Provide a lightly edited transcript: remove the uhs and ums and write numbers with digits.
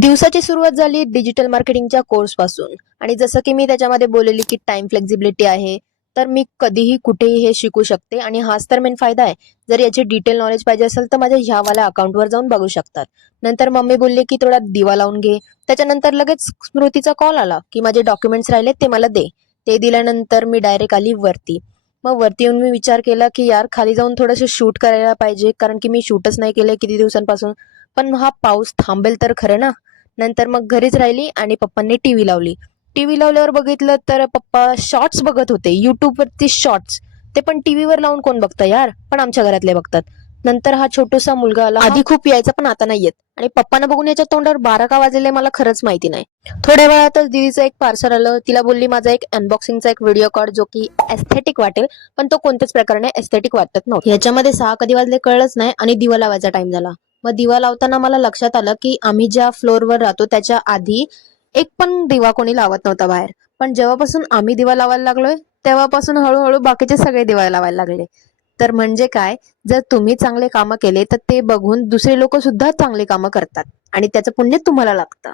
दिवसाची सुरुवात झाली डिजिटल मार्केटिंगच्या कोर्स पासून. आणि जसं की मी त्याच्यामध्ये बोललेली की टाइम फ्लेक्झिबिलिटी आहे, तर मी कधीही कुठेही हे शिकू शकते आणि हाच तर मेन फायदा आहे. जर याची डिटेल नॉलेज पाहिजे असेल तर माझ्या ह्यावाल्या अकाउंटवर जाऊन बघू शकतात. नंतर मम्मी बोलली की थोडा दिवा लावून घे. त्याच्यानंतर लगेच स्मृतीचा कॉल आला की माझे डॉक्युमेंट्स राहिले ते मला दे. ते दिल्यानंतर मी डायरेक्ट आली वरती. मग वरती येऊन मी विचार केला की यार खाली जाऊन थोडंसं शूट करायला पाहिजे, कारण की मी शूटच नाही केलंय किती दिवसांपासून. पण हा पाऊस थांबेल तर खरं ना. नंतर मग घरीच राहिली आणि पप्पांनी टीव्ही लावली. टीव्ही लावल्यावर बघितलं तर पप्पा शॉर्ट्स बघत होते, युट्यूबवरती शॉर्ट्स. ते पण टीव्हीवर लावून कोण बघतं यार, पण आमच्या घरातले बघतात. नंतर हा छोटूसा मुलगा आला, आधी खूप यायचा पण आता नाही येत. आणि पप्पांना बघून याच्या तोंडावर 12 का वाजलेले मला खरंच माहिती नाही. थोड्या वेळातच दीदीचं एक पार्सल आलं. तिला बोलली माझा एक अनबॉक्सिंगचा एक व्हिडिओ काढ जो की एस्थेटिक वाटेल, पण तो कोणत्याच प्रकारे एस्थेटिक वाटत नव्हता. याच्यामध्ये 6 कधी वाजले कळलंच नाही आणि दिवा लावायचा टाइम झाला. मग दिवा लावताना मला लक्षात आलं की आम्ही ज्या फ्लोअरवर राहतो त्याच्या आधी एक पण दिवा कोणी लावत नव्हता बाहेर. पण जेव्हापासून आम्ही दिवा लावायला लागलोय तेव्हापासून हळूहळू बाकीचे सगळे दिवा लावायला लागले. तर म्हणजे काय, जर तुम्ही चांगले कामं केले तर ते बघून दुसरे लोक सुद्धा चांगले कामं करतात आणि त्याचं पुण्य तुम्हाला लागतं.